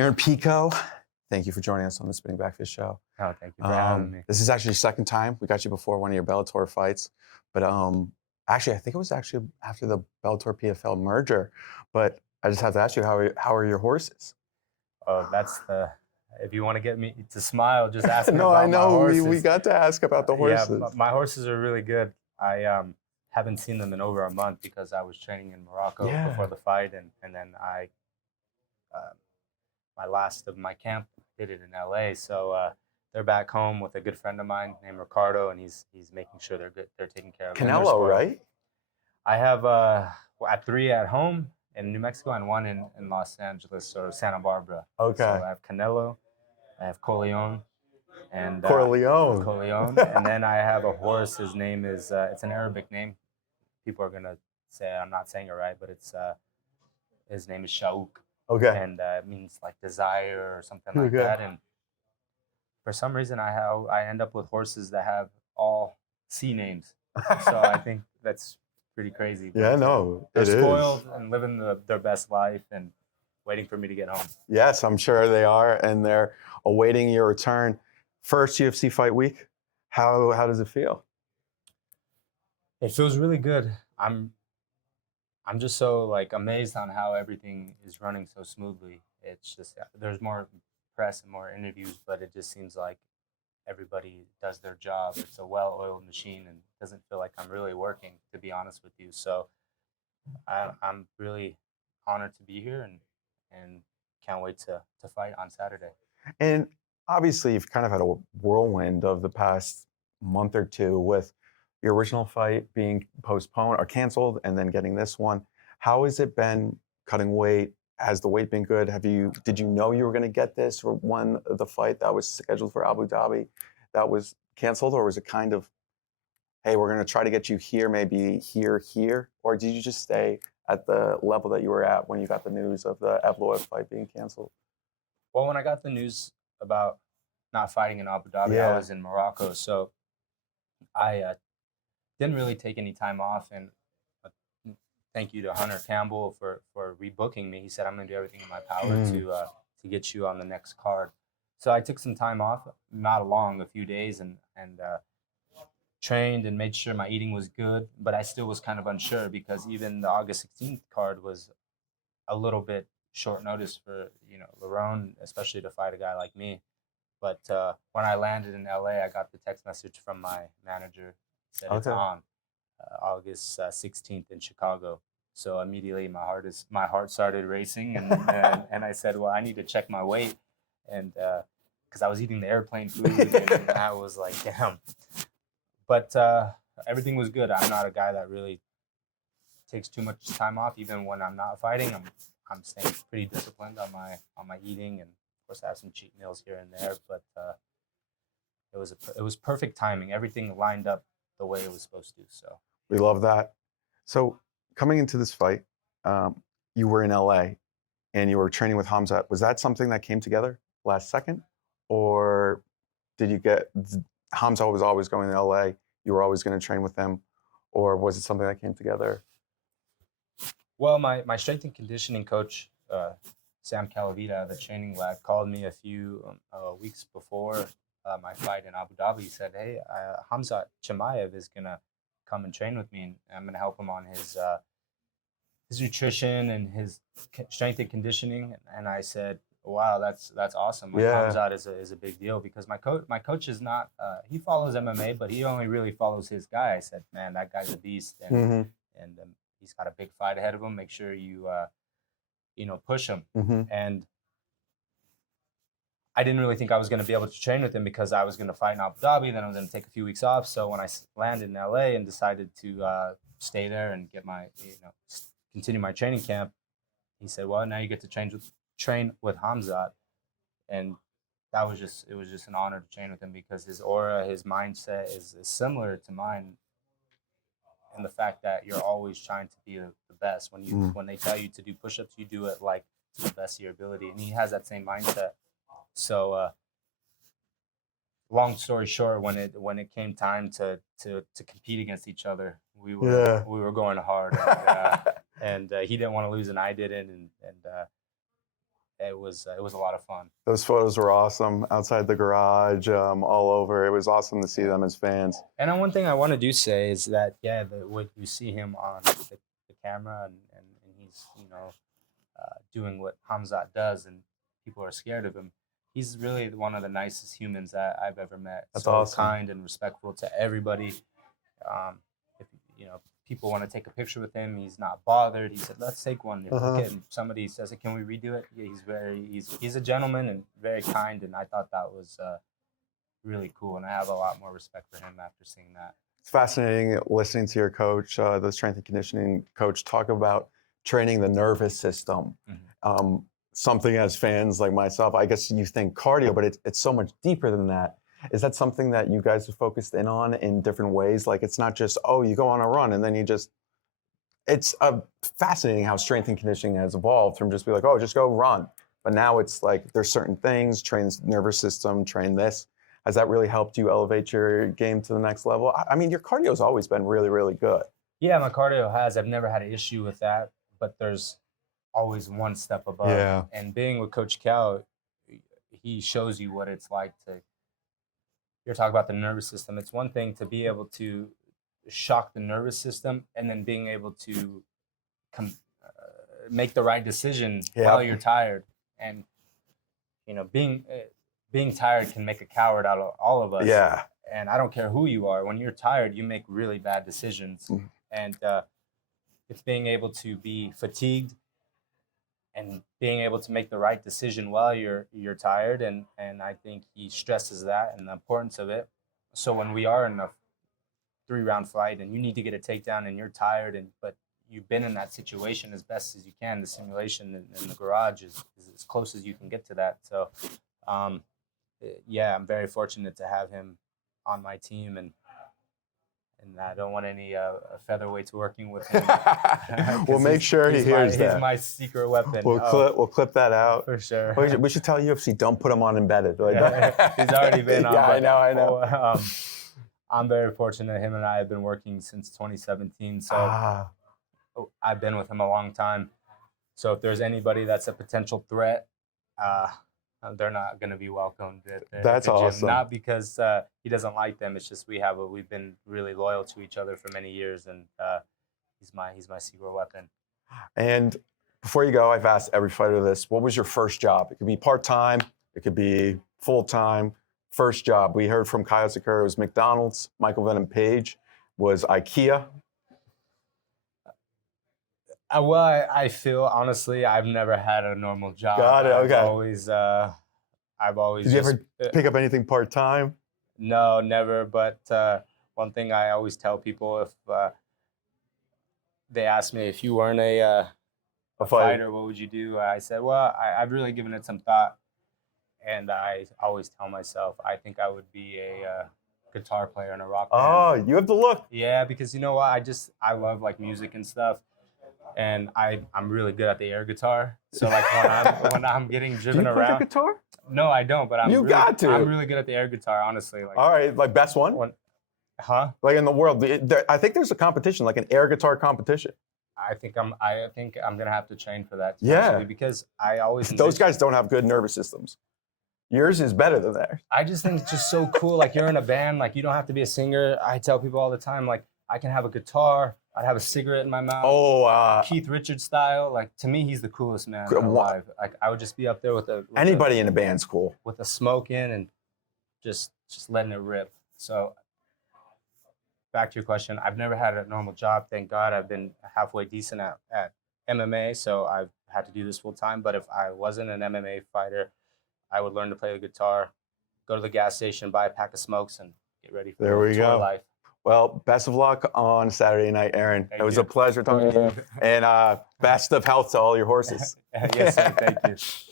Aaron Pico, thank you for joining us on the Spinning Backfish Show. Oh, thank you for having me. This is actually the second time. We got you before one of your Bellator fights. But actually, I think it was actually after the Bellator PFL merger. But I just have to ask you, how are your horses? Oh, if you want to get me to smile, just ask me No, about I know. my horses. We got to ask about the horses. Yeah, my horses are really good. I haven't seen them in over a month because I was training in Morocco before the fight, and then my last of my camp did it in LA. So they're back home with a good friend of mine named Ricardo, and he's making sure they're good. They're taken care of. Canelo, right? I have three at home in New Mexico and one in Los Angeles or Santa Barbara. Okay. So I have Canelo, I have Corleone, and Corleone, and then I have a horse. His name is it's an Arabic name. People are gonna say I'm not saying it right, but it's his name is Shaouk. Okay. And it means like desire or something like that. And for some reason, I end up with horses that have all C names. So I think that's pretty crazy. Yeah, no, they're it is. spoiled and living their best life and waiting for me to get home. Yes, I'm sure they are, and they're awaiting your return. First UFC fight week. How does it feel? It feels really good. I'm just so like amazed on how everything is running so smoothly. It's just there's more press and more interviews, but it just seems like everybody does their job. It's a well-oiled machine, and it doesn't feel like I'm really working, to be honest with you. So I'm really honored to be here, and can't wait to fight on Saturday. And obviously, you've kind of had a whirlwind of the past month or two with your original fight being postponed or canceled and then getting this one. How has it been cutting weight? Has the weight been good? Did you know you were going to get this or one the fight that was scheduled for Abu Dhabi that was canceled, or was it kind of, hey, we're going to try to get you here, maybe here, or did you just stay at the level that you were at when you got the news of the Evloev fight being canceled? Well, when I got the news about not fighting in Abu Dhabi, I was in Morocco, so I didn't really take any time off, and thank you to Hunter Campbell for rebooking me. He said, I'm going to do everything in my power to get you on the next card. So I took some time off, not long, a few days, and trained and made sure my eating was good, but I still was kind of unsure because even the August 16th card was a little bit short notice for, Lerone, especially to fight a guy like me. But when I landed in LA, I got the text message from my manager, said it's on August 16th in Chicago. So immediately my heart started racing, and I said, well, I need to check my weight, and because I was eating the airplane food, and I was like, damn. But everything was good. I'm not a guy that really takes too much time off, even when I'm not fighting. I'm staying pretty disciplined on my eating, and of course I have some cheat meals here and there. But it was perfect timing. Everything lined up the way it was supposed to. So we love that. So coming into this fight, you were in LA and you were training with Hamza. Was that something that came together last second, or did you get Hamza was always going to LA? You were always going to train with them, or was it something that came together? Well, my strength and conditioning coach, Sam Calavita, the training lab, called me a few weeks before my fight in Abu Dhabi. He said, hey, Hamza Chimayv is going to come and train with me, and I'm going to help him on his nutrition and his strength and conditioning. And I said, wow, that's awesome. Hamza is a big deal because my coach is not, he follows MMA, but he only really follows his guy. I said, man, that guy's a beast. And, he's got a big fight ahead of him. Make sure you, push him. And I didn't really think I was going to be able to train with him because I was going to fight in Abu Dhabi. Then I was going to take a few weeks off. So when I landed in LA and decided to stay there and get my, continue my training camp, he said, well, now you get to train with Hamza. And it was just an honor to train with him because his aura, his mindset is similar to mine. And the fact that you're always trying to be the best. When they tell you to do push-ups, you do it like to the best of your ability. And he has that same mindset. So long story short, when it came time to compete against each other, we were going hard. And he didn't want to lose and I didn't. And it was a lot of fun. Those photos were awesome outside the garage, all over. It was awesome to see them as fans. And one thing I want to do say is that what you see him on the camera and he's doing what Hamza does and people are scared of him. He's really one of the nicest humans that I've ever met. That's so awesome. Kind and respectful to everybody. If people want to take a picture with him, he's not bothered. He said, "Let's take one." If somebody says, "Can we redo it?" Yeah, he's a gentleman and very kind, and I thought that was really cool. And I have a lot more respect for him after seeing that. It's fascinating listening to your coach, the strength and conditioning coach, talk about training the nervous system. Mm-hmm. Something as fans like myself, I guess you think cardio, but it's so much deeper than that. Is that something that you guys have focused in on in different ways? Like it's not just, oh, you go on a run and then it's fascinating how strength and conditioning has evolved from just be like, oh, just go run. But now it's like there's certain things, train the nervous system, train this. Has that really helped you elevate your game to the next level? I mean, your cardio's always been really, really good. Yeah, my cardio has. I've never had an issue with that, but there's always one step above. Yeah. And being with Coach Cal, he shows you what it's like to. You're talking about the nervous system. It's one thing to be able to shock the nervous system, and then being able to make the right decision while you're tired. And being tired can make a coward out of all of us. Yeah. And I don't care who you are. When you're tired, you make really bad decisions. Mm. And it's being able to be fatigued and being able to make the right decision while you're tired. And I think he stresses that and the importance of it. So when we are in a 3-round fight and you need to get a takedown and you're tired, but you've been in that situation as best as you can, the simulation in the garage is as close as you can get to that. So, I'm very fortunate to have him on my team, and I don't want any featherweights working with him. We'll make sure he hears that. He's my secret weapon. We'll clip that out. For sure. We should tell UFC, don't put him on embedded. Like He's already been on. Yeah, I know. I'm very fortunate. Him and I have been working since 2017. So I've been with him a long time. So if there's anybody that's a potential threat, they're not going to be welcomed at That's the gym. awesome. Not because he doesn't like them. It's just we've been really loyal to each other for many years, and he's my secret weapon. And before you go, I've asked every fighter this: what was your first job? It could be part-time, it could be full-time. First job. We heard from Kyle Sakura, it was McDonald's. Michael Venom Page was IKEA. Well, I feel honestly, I've never had a normal job. Got it. Okay. I've always. Did you ever pick up anything part-time? No, never. But one thing I always tell people, if they ask me if you weren't a fighter, what would you do? I said, well, I've really given it some thought, and I always tell myself I think I would be a guitar player in a rock band. Oh, you have the look. Yeah, because you know what? I love like music and stuff. And I'm really good at the air guitar. So like when I'm getting driven Do you play around. the guitar? No, I don't. But I'm got to. I'm really good at the air guitar, honestly. Like, all right, like best one? Like in the world, I think there's a competition, like an air guitar competition. I think I'm gonna have to train for that. Yeah. Because I always those guys don't have good nervous systems. Yours is better than theirs. I just think it's just so cool. Like you're in a band, like you don't have to be a singer. I tell people all the time, like I can have a guitar. I'd have a cigarette in my mouth. Oh, Keith Richards style. Like to me, he's the coolest man alive. Like I would just be up there with anybody in a band's cool. With a smoke in and just letting it rip. So back to your question, I've never had a normal job. Thank God, I've been halfway decent at MMA. So I've had to do this full time. But if I wasn't an MMA fighter, I would learn to play the guitar, go to the gas station, buy a pack of smokes, and get ready for the tour life. Well, best of luck on Saturday night, Aaron. It was a pleasure talking to you. And best of health to all your horses. Yes, sir. Thank you.